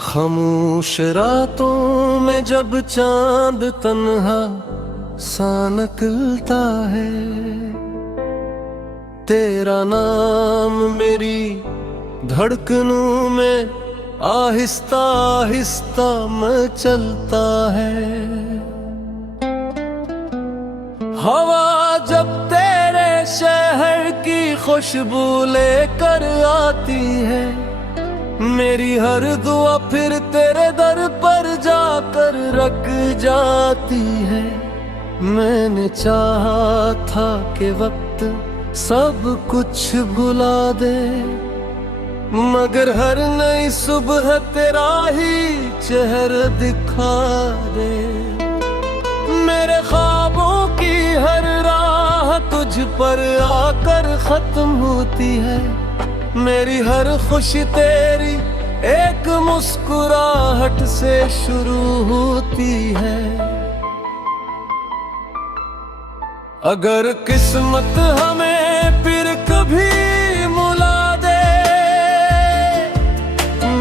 खामोश रातों में जब चांद तन्हा सा निकलता है, तेरा नाम मेरी धड़कनों में आहिस्ता आहिस्ता मचलता है। हवा जब तेरे शहर की खुशबू लेकर आती है, मेरी हर दुआ फिर तेरे दर पर जाकर रख जाती है। मैंने चाहा था कि वक्त सब कुछ भुला दे, मगर हर नई सुबह तेरा ही चेहरा दिखा दे। मेरे ख्वाबों की हर राह तुझ पर आकर खत्म होती है, मेरी हर खुशी तेरी एक मुस्कुराहट से शुरू होती है। अगर किस्मत हमें फिर कभी मुला दे,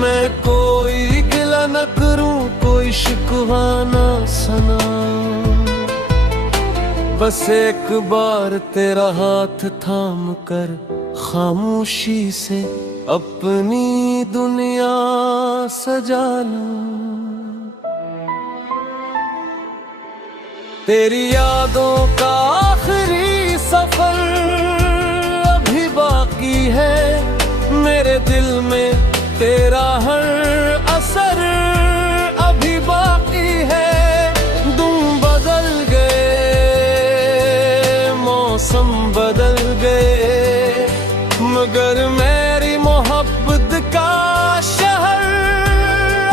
मैं कोई गिला न करूं, कोई शिकवा न सुनाऊं। बस एक बार तेरा हाथ थाम कर खामोशी से अपनी दुनिया सजा लूं। तेरी यादों का आखिरी सफर अभी बाकी है, मेरे दिल में तेरा हर असर अभी बाकी है। तुम बदल गए, मौसम बदल गए, मगर मेरी मोहब्बत का शहर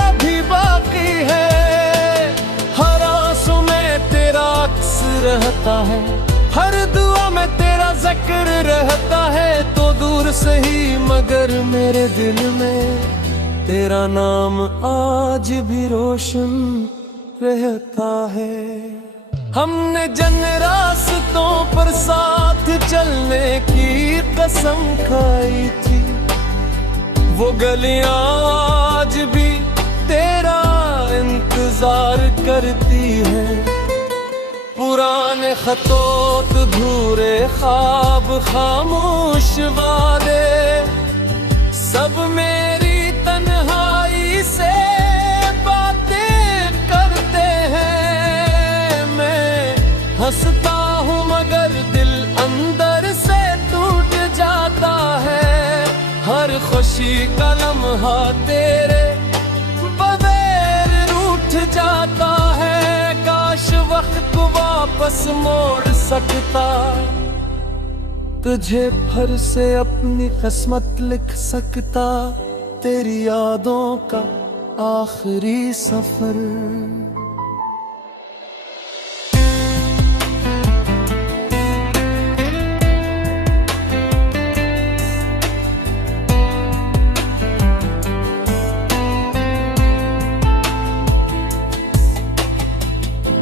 अभी बाकी है। हर आंसू में तेरा अक्स रहता है, हर दुआ में तेरा जिक्र रहता है। तो दूर से ही मगर मेरे दिल में तेरा नाम आज भी रोशन रहता है। हमने जंग रास्तों पर साथ चलने की कसम खाई थी, वो गलियां आज भी तेरा इंतजार करती हैं। पुराने खतोत धूरे ख्वाब खामोश वादे सब मेरी तन्हाई से बातें करते हैं। मैं हंसता हूँ मगर दिल अंदर से टूट जाता है। हर खुशी का लम्हा तेरे बगैर रूठ जाता है। काश वक्त को वापस मोड़ सकता, तुझे फिर से अपनी किस्मत लिख सकता। तेरी यादों का आखिरी सफर।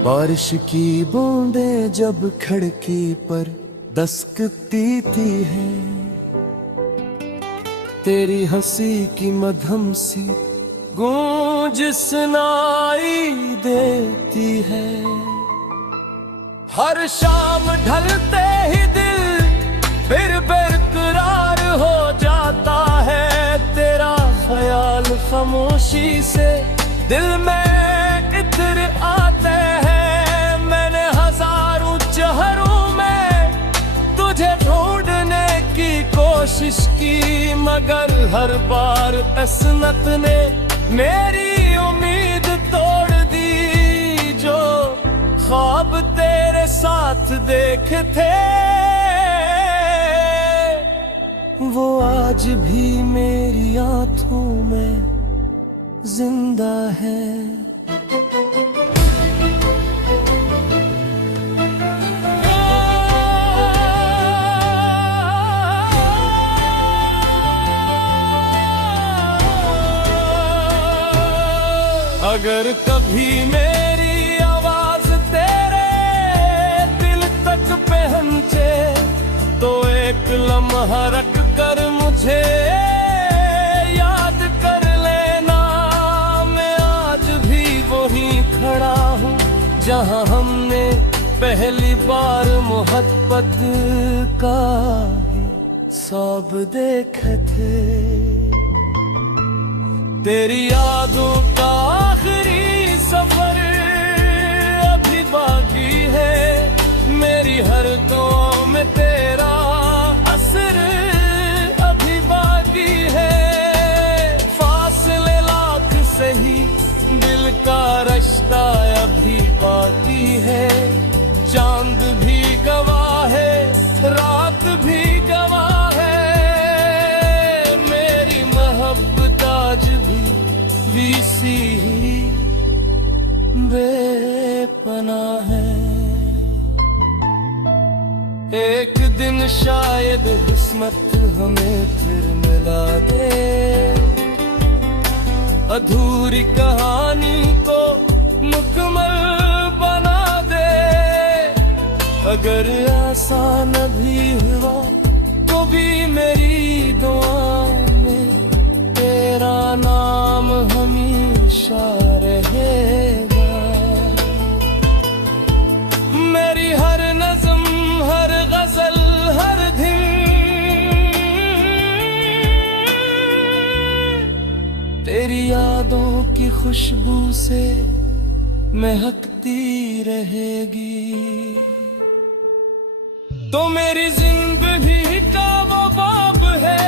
बारिश की बूंदें जब खिड़की पर दस्तकती थी है, तेरी हंसी की मधुम सी गूंज सुनाई देती है। हर शाम ढलते ही दिल फिर बेकरार हो जाता है। तेरा ख्याल खामोशी से दिल में इत्र आते हैं। मैंने हजारों चेहरों में तुझे ढूंढने की कोशिश की, मगर हर बार किस्मत ने मेरी उम्मीद तोड़ दी। जो ख्वाब तेरे साथ देखे थे वो आज भी मेरी आंखों में जिंदा है। अगर कभी मेरी आवाज तेरे दिल तक पहुंचे, तो एक लम्हा रख कर मुझे याद कर लेना। पहली बार मोहब्बत का सब देखे थे, तेरी यादों का आखिरी सफर अभी बाकी है, मेरी हरकतों में तेरा असर अभी बाकी है। फासले लाख सही, दिल का रिश्ता अभी बाकी है, चांद भी गवाह है, रात भी गवाह है, मेरी मोहब्बत आज भी सी बेपनाह है। एक दिन शायद किस्मत हमें फिर मिला दे, अधूरी कहानी को मुकम्मल बना दे। अगर आसान भी हुआ तो भी मेरी दुआ में तेरा नाम हमेशा रहेगा। मेरी हर नज़्म, हर गजल, हर दिन तेरी यादों की खुशबू से महकती रहेगी। तो मेरी जिंदगी का वो बाब है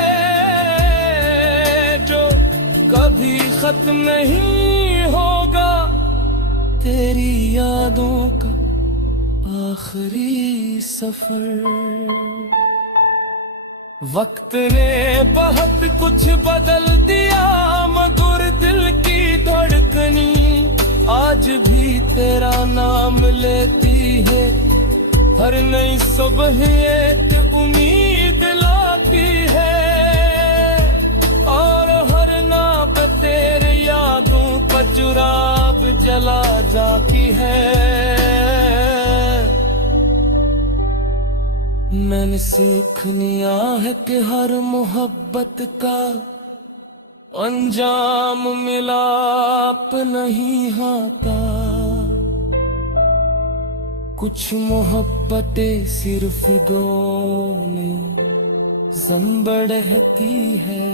जो कभी खत्म नहीं होगा, तेरी यादों का आखिरी सफर। वक्त ने बहुत कुछ बदल दिया, मगर दिल की धड़कनी आज भी तेरा नाम लेती है। हर नई सुबह एक उम्मीद लाती है, और हर नाप तेरे यादों का जुराब जला जाती है। मैंने सीख लिया है कि हर मोहब्बत का अंजाम मिलाप नहीं आता। कुछ मोहब्बतें सिर्फ दो में ज़म बढ़ती है।